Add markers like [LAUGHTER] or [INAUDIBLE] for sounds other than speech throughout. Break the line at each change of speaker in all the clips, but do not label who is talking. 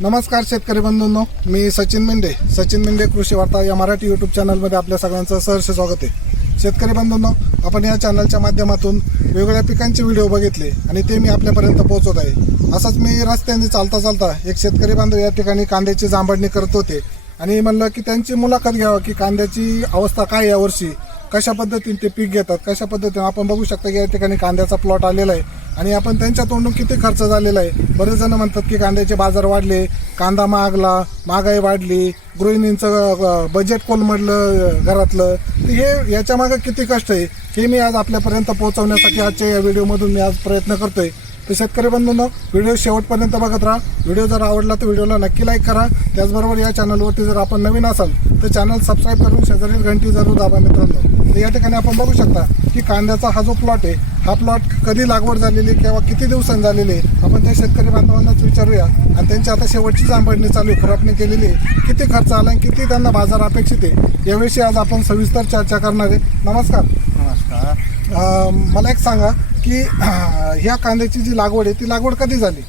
नमस्कार शेतकरी बंधूंनो मी सचिन मेंढे सचिन मेंढे कृषी वार्ता या मराठी यूट्यूब चॅनलमध्ये आपल्या सगळ्यांचं सहर्ष स्वागत आहे. शेतकरी बंधूंनो आपण या चॅनलच्या माध्यमातून वेगवेगळ्या पिकांचे व्हिडिओ बघितले आणि ते मी आपल्यापर्यंत पोहोचवत आहे. असंच मी रस्त्याने चालता चालता एक शेतकरी बांधव या ठिकाणी कांद्याची जांभळणी करत होते आणि म्हणलं की त्यांची मुलाखत घ्यावं की कांद्याची अवस्था काय यावर्षी कशा पद्धतीने ते पीक घेतात? कशा पद्धतीने? आपण बघू शकता की या ठिकाणी कांद्याचा प्लॉट आलेला आहे. आणि आपण त्यांच्या तोंडून किती खर्च झालेला आहे? बरेच जण म्हणतात की कांद्याचे बाजार वाढले कांदा महागला महागाई वाढली गृहिणींचं बजेट कोलमडलं घरातलं. तर हे याच्यामागं किती कष्ट आहे? हे मी आज आपल्यापर्यंत पोहोचवण्यासाठी आजच्या या व्हिडिओमधून मी आज प्रयत्न करतोय. तर शेतकरी बंधूंनो व्हिडिओ शेवटपर्यंत बघत राहा. व्हिडिओ जर आवडला तर व्हिडिओला नक्की लाईक करा. त्याचबरोबर या चॅनलवरती जर आपण नवीन असाल तर चॅनल सबस्क्राईब करून शेजारील घंटी जरूर दाबा मित्रांनो. तर या ठिकाणी आपण बघू शकता की कांद्याचा हा जो प्लॉट आहे हा प्लॉट कधी लागवड झालेली आहे किंवा किती दिवसांनी झालेली आहे? आपण त्या शेतकरी बांधवांनाच विचारूया. आणि त्यांची आता शेवटची जांभळणी चालू खुरापणी केलेली आहे. किती खर्च आला आणि किती त्यांना बाजार अपेक्षित आहे? याविषयी आज आपण सविस्तर चर्चा करणार आहे. नमस्कार.
नमस्कार.
मला एक सांगा की [CLEARS THROAT] ह्या कांद्याची जी लागवड आहे ती लागवड कधी झाली?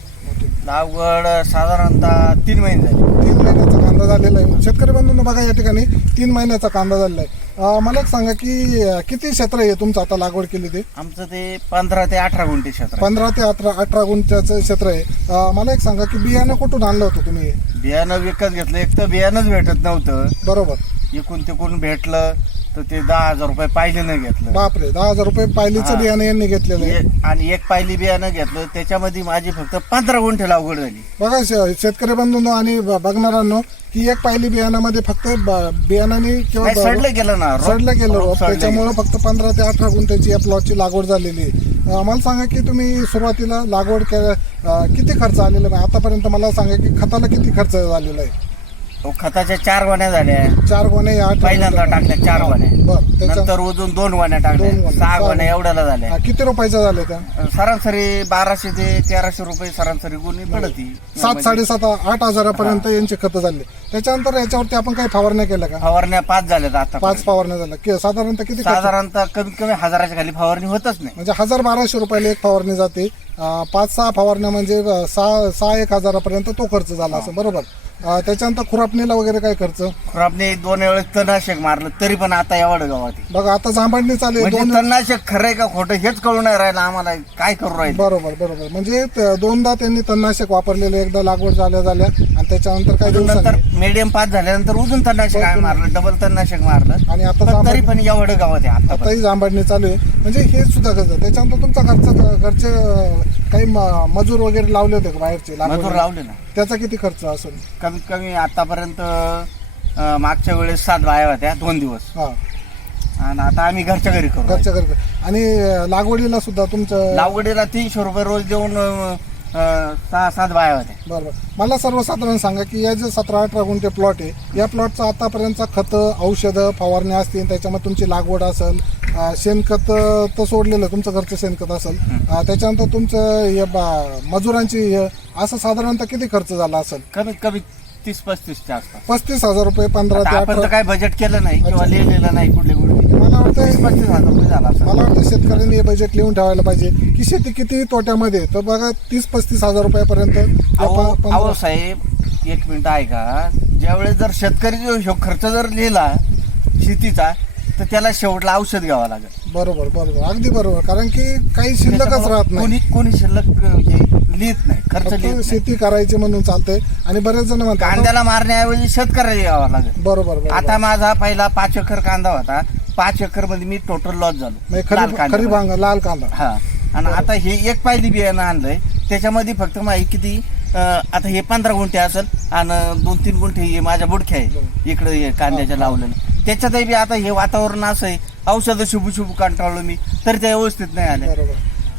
लागवड साधारणतः तीन महिने झाले.
तीन महिन्याचा कांदा झालेला आहे. शेतकरी बंधूंनो बघा या ठिकाणी तीन महिन्याचा कांदा झालेला आहे. अं, मला एक सांगा की अं, किती क्षेत्र आहे तुमचं आता लागवड केली ते?
आमचं ते पंधरा ते अठरा गुंठे क्षेत्र आहे.
पंधरा ते अठरा अठरा गुंठ्याचं क्षेत्र आहे. अं, मला एक सांगा की बियाणं कुठून आणलं होतं तुम्ही?
बियाणं विकत घेतलं. एक तर बियाणंच भेटत नव्हतं.
बरोबर.
इकून तिकून भेटलं. तर ते दहा हजार रुपये पाहिजे नाही घेतलं.
बापरे दहा हजार रुपये पायलीचं
हा.
बियाणं यांनी घेतलेलं आहे.
आणि एक पायली बियाणं घेतलं त्याच्यामध्ये माझी फक्त पंधरा गुंठे लागवड झाली.
बघा शे- शेतकरी बंधूंनो आणि ब- बघणाऱ्यांनो की एक पायली बियाणामध्ये फक्त ब- बियाणाने किंवा
नाही,
ब-
सडलं गेलं ना रोप-
सडलं गेलं
रोप.
रोप
सडलं
त्याच्यामुळे फक्त पंधरा ते अठरा गुंठ्याची या प्लॉटची लागवड झालेली आहे. अं, मला सांगा की तुम्ही सुरुवातीला लागवड के- अं, किती खर्च आलेला आहे? आतापर्यंत मला सांगा की खताला किती खर्च झालेला आहे?
गेलं. खताच्या चार गोण्या झाल्या.
चार गोणे या अठरा
पहिल्यांदा. टाकल्या. चार
बर त्याच्या
नंतर अजून दोन
दोन
टाकल्या. सहा
सहा
गोण्या एवढ्याला झाल्या.
हा, किती रुपयाच्या झाल्या त्या?
सरासरी बाराशे ते तेराशे रुपये सरासरी गुन्हे पडती.
सात साडेसात आठ हजारापर्यंत यांचे खत झाले. त्याच्यानंतर याच्यावरती आपण काही फवारण्या केल्या का?
फवारण्या पाच झाल्यात आता
पाच फवारण्या झाल्या. कि- साधारणतः किती खर्च
साधारणतः कमीत कमी हजाराच्या खाली फवारणी होतच नाही.
म्हणजे हजार बाराशे रुपयाला एक फवारणी जाते. अं, पाच सहा फवारण्या म्हणजे अं, सहा सहा एक हजारापर्यंत तो खर्च झाला असं बरोबर? अं, त्याच्यानंतर खुरापणीला वगैरे काय खर्च?
आपले दोन वेळेस तणनाशक मारलं तरी पण आता एवढं गावात. आहे.
बघा आता जांभळणी चालू आहे.
म्हणजे
दोन
तणनाशक खरंय का खोटं हेच कळून नाही राहिलं आम्हाला काय करू राहील?
बरोबर बरोबर. म्हणजे त- दोनदा त्यांनी तणनाशक वापरलेले एकदा लागवड झाल्या झाल्या आणि त्याच्यानंतर काही
नंतर
दिवसांनी
मीडियम पास झाल्यानंतर अजून तणनाशक आहे मारलं डबल तणनाशक मारलं.
आणि आता
पण तरी पण एवढं गावात आहे आता
आताही जांभळणी चालू आहे. म्हणजे हे सुद्धा कसं त्याच्यानंतर तुमचा खर्च घरचे अं, काही म- मजूर वगैरे लावले होते का बाहेरचे?
मजूर लावले ना.
त्याचा किती खर्च असेल?
कमीत कमी आतापर्यंत अं, मागच्या वेळेस सात बाया होत्या दोन दिवस.
हा.
आणि आता आम्ही घरच्या घरी करू.
घरच्या घरी. आणि अं, लागवडीला सुद्धा तुमचं
लावगडीला तीनशे रुपये रोज देऊन अं, अं, सहा सात बाया होत्या.
बरोबर. मला सर्वसाधारण सांगा की या जे सतरा अठरा गुंठे प्लॉट आहे या प्लॉटचा आतापर्यंत खतं औषधं फवारणी असतील त्याच्यामध्ये तुमची लागवड असेल शेणखत तर सोडलेलं तुमचं घरचं शेणखत असेल. त्याच्यानंतर तुमचं हे बा- मजुरांची हे, असं साधारणतः किती खर्च झाला असेल?
कमीत कमी तीस पस्तीसच्या आसपास.
पस्तीस हजार रुपये पंधरा
आता
ते
आपण तर
अठरा
काय बजेट केलं नाही किंवा
अच्छा.
लिहिलेलं नाही कुठले कुठले
मला वाटतं
पस्तीस हजार रुपये झाला असं
मला वाटतं शेतकऱ्यांनी हे बजेट लिहून ठेवायला पाहिजे. की शेती किती तोट्यामध्ये आहे. तर बघा तीस पस्तीस हजार रुपयापर्यंत या
अहो
प-
अहो
पंधरा-
साहेब एक मिनिट ऐका. ज्यावेळेस जर शेतकरी जो हिशोब खर्च जर लिहिला शेतीचा तर त्याला शेवटला औषध घ्यावं लागेल.
बरोबर बरोबर. अगदी बरोबर. कारण की काही शिल्लकच राहत नाही.
कोणी कोणी शिल्लक हे लिहित नाही. खर्च लिहित
फक्त
नाही.
शेती करायची म्हणून चालतंय. आणि बरेच जण म्हणतात
कांद्याला मारण्याऐवजी शेतकऱ्याला यावं लागेल.
बरोबर बरोबर.
आता माझा पहिला पाच एकर कांदा होता. पाच एकरमध्ये मी टोटल लॉस झालो.
म्हणजे
लाल
खरी
कांद्यामध्ये.
खरी भांग लाल कांदा.
हा. आणि आता हे एक पायली बियाणं आणलंय. त्याच्यामध्ये फक्त माही किती? अं, आता हे पंधरा गुंठे असेल. आणि दोन तीन गुंठे हे माझ्या बुडख्या आहे इकडे हे कांद्याच्या लावलेलं. त्याच्यातही बी आता हे वातावरण असं आहे औषधं शुभू शुभू कंटाळलो मी तरी त्या व्यवस्थित नाही आले.
बरोबर.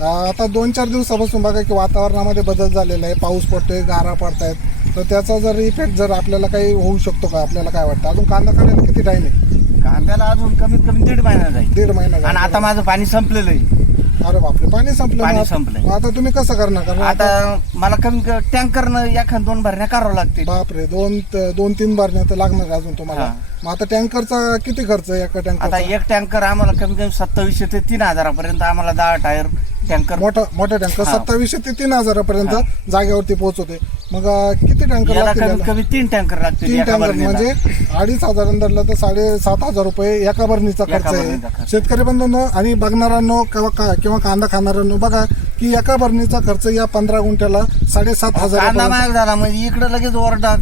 अं, आता दोन चार दिवसापासून बघा की वातावरणामध्ये बदल झालेला आहे पाऊस पडतोय गारा पडतायत. तर त्याचा जर इफेक्ट जर आपल्याला काही होऊ शकतो का? आपल्याला काय वाटतं? अजून कांदा काढायला किती टाइम आहे?
कांद्याला अजून कमीत कमी दीड महिना जाईल.
दीड महिना
आणि
झाला.
आता माझं पाणी संपलेलं आहे.
अरे बापरे पाणी संपलं
पाणी
मग
संपलंय.
मग आता तुम्ही कसं करणार? कारण आता
आता मला कमी टँकरनं एखाद दोन भरण्या करावं लागतील.
बापरे दोन दोन तीन बारण्या तर लागणार अजून तुम्हाला?
हा.
मग आता टँकरचा किती खर्च आहे एका
आता
टँकर
एक टँकर आम्हाला कमी कमी सत्तावीसशे ते तीन हजारापर्यंत आम्हाला दहा टायर टँकर
मोठा मोठा टँकर
हा.
सत्तावीसशे ते तीन हजारापर्यंत जागेवरती पोहोचवते मग अं, किती टँकर
याला
लागतील
कमीत
याला?
कमी तीन टँकर लागतील
तीन
एका
टँकर
बरणीला.
म्हणजे अडीच हजार धरलं तर साडेसात हजार रुपये एका भरणीचा
एका
खर्च
भरणीचा
आहे
खर्च.
शेतकरी बंधूंनो आणि बघणाऱ्यांनो किंवा का- किंवा कांदा खाणाऱ्यांनो बघा की एका भरणीचा खर्च या पंधरा गुंठ्याला साडेसात
कांदा
हजार
महाग झाला म्हणजे इकडे लगेच ओरडा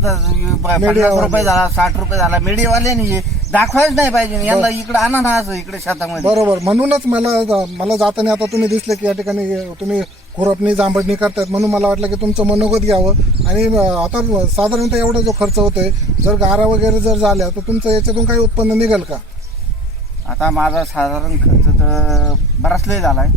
पन्नास
मीडियावाले.
रुपये झाला साठ रुपये झाला मीडियावाल्यानी हे दाखवायच नाही पाहिजे. यांना इकडे आणा ना असं इकडे शेतामध्ये.
बरोबर. म्हणूनच मला मला जाताना आता तुम्ही दिसले की या ठिकाणी तुम्ही खुरपणी जांभडणी करतायत म्हणून मला वाटलं की तुमचं मनोगत घ्यावं. आणि आता साधारणतः एवढा जो खर्च होतोय जर गारा वगैरे जर झाल्या तर तुमचं याच्यातून काही उत्पन्न निघेल का?
आता माझा साधारण खर्च तर बराच लय झालाय.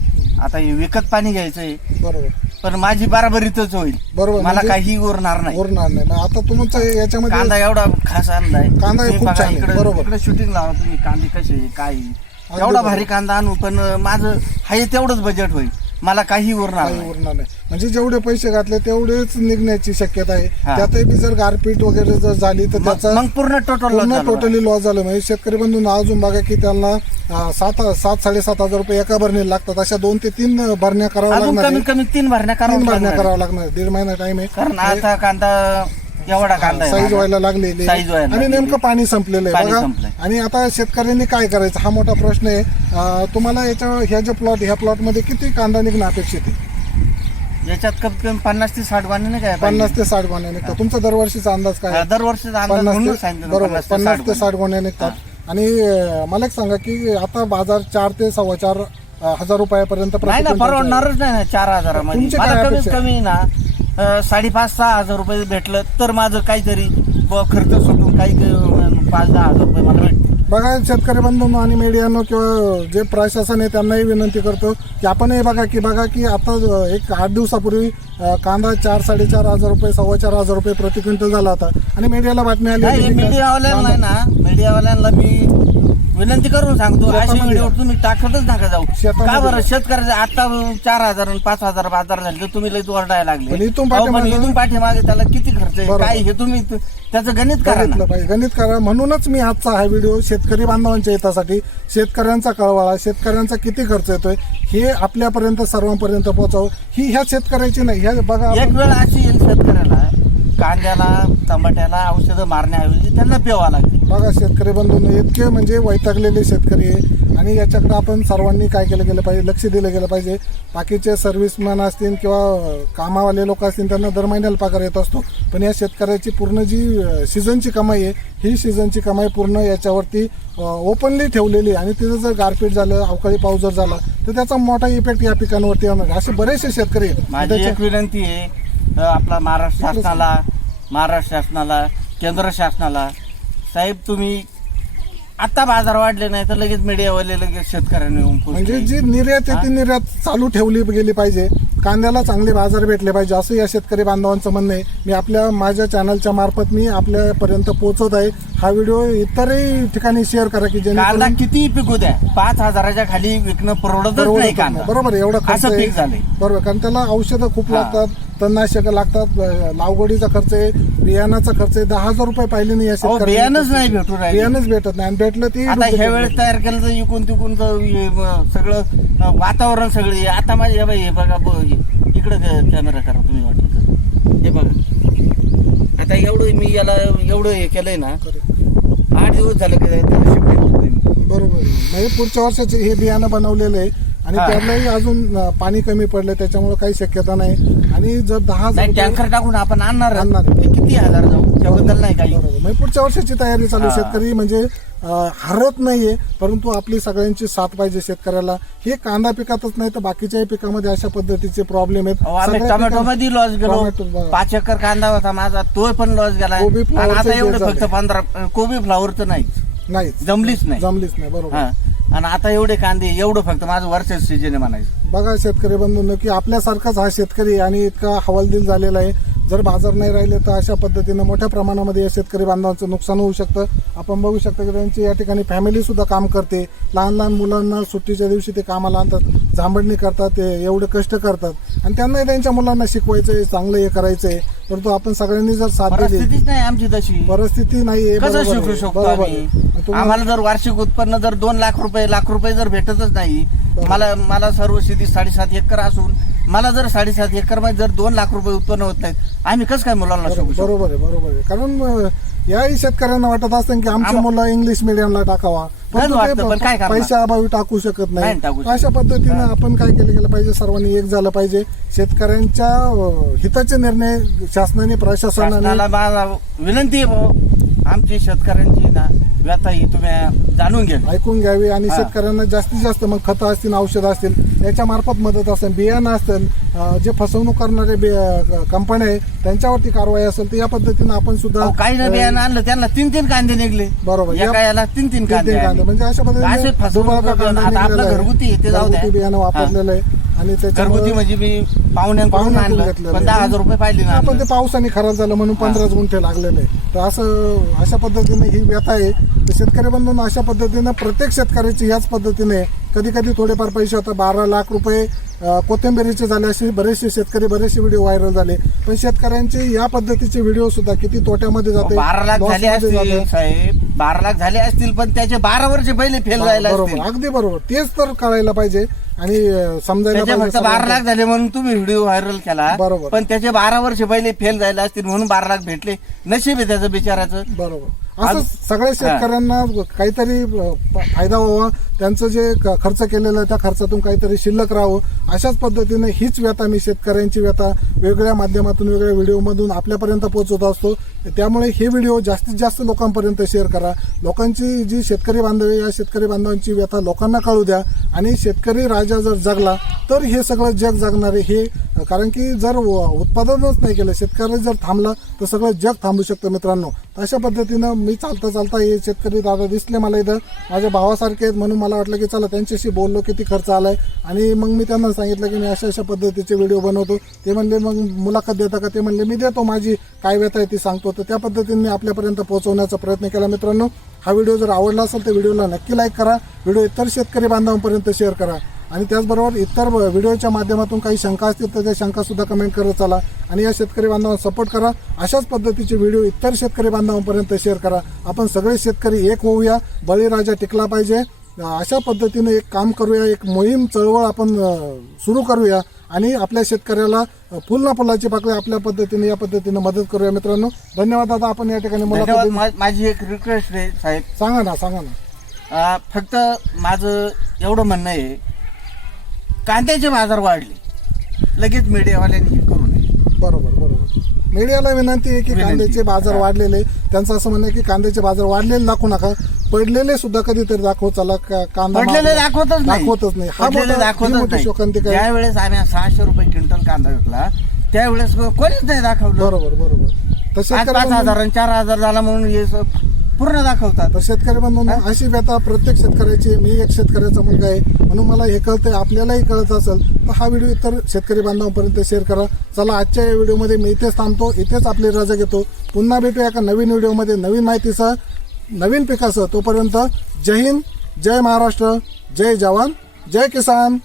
आता हे विकत पाणी घ्यायचंय.
बरोबर.
पण माझी बराबरीतच होईल.
बरोबर,
मला
म्हणजे-
काही उरणार नाही.
उरणार नाही. आता तुमचं याच्यामध्ये
कांदा एवढा खास आणलाय.
कांदा हे खूप
बघा
छान आहे,
इकडे
बरोबर.
इकडे शूटिंग लावा तुम्ही. कांदे कसे आहे, काय आहे. एवढा
बरोबर.
भारी कांदा आणू पण माझं हाय तेवढंच बजेट होईल. मला काही उरणार
काही
नाही
उरणार नाही म्हणजे जेवढे पैसे घातले तेवढेच निघण्याची शक्यता आहे
हा.
त्यातही बी जर गारपीट वगैरे जर झाली तर
मग
त्याचा
मग पूर्ण टोटल
पूर्ण टोटली लॉस झालं म्हणजे शेतकरी बंधूंना अजून बघा की त्यांना अं, सात सात साडेसात हजार रुपये एका भरणीला लागतात अशा दोन ते तीन भरण्या कराव्या
अजून
लागणार
कमीत
आहे.
कमी तीन भरण्या
तीन
करावं
भरण्या
लागणार.
कराव्या लागणार आहे. दीड महिना टाइम आहे
कारण आता कांदा एवढा कांदा आहे
साईज. व्हायला लागलेली
साईज व्हायला
आणि
लागलेली.
नेमकं पाणी संपलेलं आहे
पाणी
बघा
संपलंय.
आणि आता शेतकऱ्यांनी काय करायचं हा मोठा प्रश्न आहे अं, तुम्हाला याच्या ह्या जे प्लॉट ह्या प्लॉटमध्ये किती कांदा निघणं अपेक्षित आहे
याच्यात कमीत कमी पन्नास ते साठ वाणी नाही काय
पन्नास ते साठ गोण्या निघतात तुमचा दरवर्षीचा अंदाज काय आहे?
दरवर्षीचा अंदाज
पन्नास ते
सांगितलं
बरोबर पन्नास ते. साठ गोण्या निघतात आणि अं, मला एक सांगा की आता बाजार चार ते सव्वा चार अं, हजार रुपयापर्यंत प्रति
नाही ना
क्विंटलचा आहे.
परवडणारच नाही ना चार हजारामध्ये
तुमची
मला
काय
कमीत
अपेक्षा आहे?
कमी ना साडेपाच सहा हजार रुपये भेटलं तर माझं काहीतरी ब- खर्च सुटून काही पाच दहा हजार रुपये मला भेटते
बघा शेतकरी बंधूंनो आणि मीडियानो किंवा जे प्रशासन आहे त्यांनाही विनंती करतो की आपणही बघा की बघा की आता एक आठ दिवसापूर्वी कांदा चार साडेचार हजार रुपये सव्वा चार हजार रुपये प्रति क्विंटल झाला होता. आणि मीडियाला बातमी आली
मीडियावाल्यांना ना मीडियावाल्यांना मी विनंती करून सांगतो अशी
शेतामध्ये
व्हिडिओ तुम्ही टाकतच नका जाऊ. का बरं? शेतकऱ्याचे आता चार हजार आणि पाच हजार बाजार झाले तर तुम्ही लई ओरडायला लागले.
इथून
अहो, पण
पाठीमागे-
इथून पाठीमागे त्याला किती खर्च आहे?
बरोबर.
काय हे तुम्ही त्याचं गणित करा ना.
बघितलं पाहिजे. गणित करा. म्हणूनच मी आजचा हा व्हिडिओ शेतकरी बांधवांच्या हितासाठी शेतकऱ्यांचा कळवाळा शेतकऱ्यांचा किती खर्च येतोय हे आपल्यापर्यंत सर्वांपर्यंत पोहोचावं. ही ह्या शेतकऱ्याची नाही ह्या बघा
एक वेळ अशी येईल शेतकऱ्याला कांद्याला टमाट्याला औषधं मारण्याऐवजी त्यांना पेवा लागेल
बघा शेतकरी बंधूंनो इतके म्हणजे वैतागलेले शेतकरी आहे. आणि याच्याकडे आपण सर्वांनी काय केलं गेलं पाहिजे लक्ष दिलं गेलं पाहिजे. बाकीचे सर्व्हिसमॅन असतील किंवा कामावाले लोक असतील त्यांना दर महिन्याला पगार येत असतो. पण या शेतकऱ्याची पूर्ण जी सीझनची कमाई आहे ही सीझनची कमाई पूर्ण याच्यावरती ओपनली ठेवलेली आहे. आणि तिथं जर गारपीट झालं अवकाळी पाऊस जर झाला तर त्याचा मोठा इफेक्ट या पिकांवरती होणार आहे. असे बरेचसे शेतकरी आहेत.
माझी एक विनंती आहे आपला महाराष्ट्र शासनाला महाराष्ट्र शासनाला केंद्र शासनाला साहेब तुम्ही आता बाजार वाढले नाही तर लगेच मीडियावाले लगेच शेतकऱ्यांना येऊन
म्हणजे. जी निर्यात आहे ती निर्यात चालू ठेवली गेली पाहिजे कांद्याला चांगले बाजार भेटले पाहिजे. असं या शेतकरी बांधवांचं म्हणणं आहे. मी आपल्या माझ्या चॅनलच्या मार्फत मी आपल्यापर्यंत पोहोचवत आहे. हा व्हिडिओ इतरही ठिकाणी शेअर करा की
कांदा
जेणेकरून
किती पिकू द्या पाच हजाराच्या खाली विकणं परवडतच नाही
परवडत
कांदा.
बरोबर एवढं खर्च
असं
आहे.
पीक झालंय.
बरोबर कारण त्याला औषधं खूप
हा.
लागतात तणनाशकं लागतात अं, लागवडीचा खर्च आहे बियाणाचा खर्च आहे. दहा हजार रुपये पाहिले नाही या
अहो,
शेतकऱ्यांनी.
बियाणंच नाही भेटू राहिले.
बियाणंच भेटत नाही. आणि भेटलं ती
आता ह्या वेळेस तयार केलं तर इकून तिकून तर हे, सगळं वातावरण सगळं हे. आता माझे हे बाई, हे बघा ब- इकडं कॅमेरा करा तुम्ही वाटलं हे बघा. आता एवढं मी याला एवढं हे केलंय ना आठ दिवस झालं की
बरोबर म्हणजे पुढच्या वर्षाचे हे बियाणं बनवलेलं आहे. आणि
हा.
त्यालाही अजून अं, पाणी कमी पडलं त्याच्यामुळे काही शक्यता नाही. आणि जर दहा हजार
नाही
रुपये-
टँकर टाकून आपण आणणार.
आणणार.
ते किती हजार जाऊ? त्याबद्दल नाही काही.
बरोबर. म्हणजे पुढच्या वर्षाची तयारी चालू.
हा.
शेतकरी म्हणजे अं, हरत नाहीये परंतु आपली सगळ्यांची साथ पाहिजे शेतकऱ्याला. हे कांदा पिकातच नाही तर बाकीच्याही पिकामध्ये अशा पद्धतीचे प्रॉब्लेम आहेत.
अहो, आम्ही
सगळ्या
टोमॅटो
पिकां-
मध्ये लॉस गेलो. पाच एकर कांदा होता माझा तो पण लॉस गेला.
कोबी
आणि
फ्लावरचे
आता एवढे
दिवस
फक्त. पंधरा कोबी फ्लावर तर नाही
नाही
जमलीच नाही.
जमलीच नाही बरोबर.
हा. आणि आता एवढे कांदे एवढं फक्त माझं वर्षाचं सीजन आहे म्हणायचं.
बघा शेतकरी बंधूंनो की आपल्यासारखाच हा शेतकरी आणि इतका हवालदिल झालेला आहे. जर बाजार नाही राहिले तर अशा पद्धतीनं मोठ्या प्रमाणामध्ये या शेतकरी बांधवांचं नुकसान होऊ शकतं. आपण बघू शकतो की त्यांची या ठिकाणी फॅमिली सुद्धा काम करते. लहान लहान मुलांना सुट्टीच्या दिवशी ते कामाला आणतात झांबडणी करतात ते एवढे कष्ट करतात. आणि त्यांनाही त्यांच्या मुलांना शिकवायचंय चांगलं हे करायचंय. परंतु आपण सगळ्यांनी जर साथ दिली
नाही आमची तशी.
परिस्थिती बरोबर आहे, आहे. तुम्हाला-
आम्हाला जर वार्षिक उत्पन्न जर दोन लाख रुपये लाख रुपये जर भेटतच नाही मला मला सर्व शेती साडेसात एकर असून मला जर साडेसात एकरमध्ये जर दोन लाख रुपये उत्पन्न होत नाहीत आम्ही कसं काय मुलांना शिकू
बरोबर
शकतो
बरोबर आहे बरोबर आहे. कारण याही शेतकऱ्यांना वाटत असतं की आमची
आम-
मुलं इंग्लिश मिडियमला टाकावा.
नाही
ते
वाटतं, पण काय करणार?
टाकू शकत
नाही.
नाही
टाकू शकत.
अशा पद्धतीनं आपण काय केलं गेलं पाहिजे? सर्वांनी एक झालं पाहिजे. शेतकऱ्यांच्या अं, हिताचे निर्णय शासनाने प्रशासनाने
शासनाला मला विनंती आहे भाऊ. आमची शेतकऱ्यांची ना व्यथा ही तुम्ही जाणून घ्या
ऐकून घ्यावी आणि
हा.
शेतकऱ्यांना जास्तीत जास्त मग खतं असतील औषधं असतील याच्या मार्फत मदत असेल बियाणं असतील अं, जे फसवणूक करणारे बे- अं, कंपन्या आहेत त्यांच्यावरती कारवाई असेल तर या पद्धतीनं आपण सुद्धा
अहो, काही ना
अं,
बियाणं आणलं त्यांना तीन तीन कांदे निघले
बरोबर.
एका याला तीन तीन
तीन
कांदे आले.
कांदे म्हणजे अशा
असे
पद्धतीने
फसवणूक
दुबाळका
करून
कांदा
आता आपलं
निघालेला आहे.
घरगुती आहे, ते जाऊ द्या.
घरगुती बियाणं. वापरलेलं आहे आणि
घरगुती
त्याच्यामुळे
म्हणजे मी पाहुण्यांकडून
पाहुण्याकडून
आणलं.
घेतलेलं
पण दहा. हजार रुपये पाहिले ना
पण ते
आणलं.
पावसाने खराब झालं म्हणून पंधराच गुंठे लागलेले आहे. तर असं अशा पद्धतीने ही व्यथा आहे. तर शेतकरी बंधूंना अशा पद्धतीनं प्रत्येक शेतकऱ्याची ह्याच पद्धतीने कधी कधी थोडेफार पैसे होतात बारा लाख रुपये अं, कोथिंबिरीचे झाले असे बरेचसे शेतकरी बरेचसे व्हिडिओ व्हायरल झाले. पण शेतकऱ्यांचे या पद्धतीचे व्हिडिओ सुद्धा किती तोट्यामध्ये जाते
बारा लाख झाले असतील
जाते.
साहेब. बारा लाख झाले असतील पण त्याचे बारा वर्ष पहिले फेल जायला असतील
बरोबर. अगदी बरोबर. तेच तर कळायला पाहिजे. आणि समजायला
त्याचे फक्त
पाहिजे
बारा. लाख झाले म्हणून तुम्ही व्हिडिओ व्हायरल केला
बरोबर.
पण त्याचे बारा वर्ष पहिले फेल जायला असतील म्हणून बारा लाख भेटले नशीब आहे त्याचं बिचाराचं
बरोबर असं सगळ्या शेतकऱ्यांना काहीतरी फायदा व्हावा त्यांचं जे खर्च केलेलं आहे त्या खर्चातून काहीतरी शिल्लक राहावं. अशाच पद्धतीने हीच व्यथा मी शेतकऱ्यांची व्यथा वेगवेगळ्या माध्यमातून वेगवेगळ्या व्हिडिओमधून आपल्यापर्यंत पोहोचवत असतो. त्यामुळे हे व्हिडिओ जास्तीत जास्त लोकांपर्यंत शेअर करा. लोकांची जी शेतकरी बांधव आहे, या शेतकरी बांधवांची व्यथा लोकांना कळू द्या. आणि शेतकरी राजा जर जगला तर हे सगळं जग जगणार आहे. हे कारण की जर उत्पादनच नाही केलं शेतकरी जर थांबला तर सगळं जग थांबू शकतं मित्रांनो. तर अशा पद्धतीनं मी चालता चालता हे शेतकरी दादा दिसले मला इथं. माझ्या भावासारखे आहेत म्हणून मला वाटलं की चला त्यांच्याशी बोललो किती खर्च आलाय. आणि मग मी त्यांना सांगितलं की मी अशा अशा पद्धतीचे व्हिडिओ बनवतो. ते म्हणले मग मुलाखत देता का? ते म्हणले मी देतो माझी काय व्यथा आहे ती सांगतो. तर त्या पद्धतीने मी आपल्यापर्यंत पोहोचवण्याचा प्रयत्न केला मित्रांनो. हा व्हिडिओ जर आवडला असेल तर व्हिडिओला नक्की लाईक करा. व्हिडिओ इतर शेतकरी बांधवांपर्यंत शेअर करा. आणि त्याचबरोबर इतर व्हिडिओच्या माध्यमातून काही शंका असतील तर त्या शंका सुद्धा कमेंट करत चला. आणि या शेतकरी बांधवांना सपोर्ट करा. अशाच पद्धतीचे व्हिडिओ इतर शेतकरी बांधवांपर्यंत शेअर करा. आपण सगळे शेतकरी एक होऊया. बळीराजा टिकला पाहिजे. अशा पद्धतीने एक काम करूया. एक मोहीम चळवळ आपण सुरू करूया. आणि आपल्या शेतकऱ्याला फुल ना फुलाची पाकळी आपल्या पद्धतीने या पद्धतीने मदत करूया मित्रांनो. धन्यवाद दादा. आपण या ठिकाणी
धन्यवाद.
मुलाखत
मा- माझी एक रिक्वेस्ट आहे साहेब.
सांगा ना सांगा ना.
फक्त माझं एवढं म्हणणं आहे कांद्याचे बाजार वाढले. लगेच मीडियावाल्यांनी हे करू नये.
बरोबर बरोबर. मीडियाला विनंती आहे की
विनंती.
कांद्याचे बाजार
हा.
वाढलेले त्यांचं असं म्हणणं आहे की कांद्याचे बाजार वाढलेले दाखवू नका. पडलेले सुद्धा कधीतरी दाखव चला का- कांदा
पडलेले दाखवतच नाही.
दाखवतच नाही. हा
पडलेले
मोठा- ही
दाखवतच
मोठी
नाही.
शोकांतिका आहे.
ज्यावेळेस आम्ही सहाशे रुपये क्विंटल कांदा विकला त्यावेळेस कोणीच नाही दाखवलं.
बरोबर बरोबर. तर
पाच पाच हजार आणि चार हजार झाला म्हणून हे स- पूर्ण दाखवतात.
तर शेतकरी बंधूंनो अशी व्यथा प्रत्येक शेतकऱ्याची मी एक शेतकऱ्याचा मुलगा आहे. म्हणून मला हे कळतंय आपल्यालाही कळत असेल तर हा व्हिडिओ इतर शेतकरी बांधवांपर्यंत शेअर करा. चला आजच्या या व्हिडिओमध्ये मी इथेच थांबतो. इथेच आपली रजा घेतो. पुन्हा भेटूया एका नवीन व्हिडिओमध्ये नवीन माहितीसह नवीन पिकासह. तोपर्यंत जय हिंद जय महाराष्ट्र जय जवान जय किसान.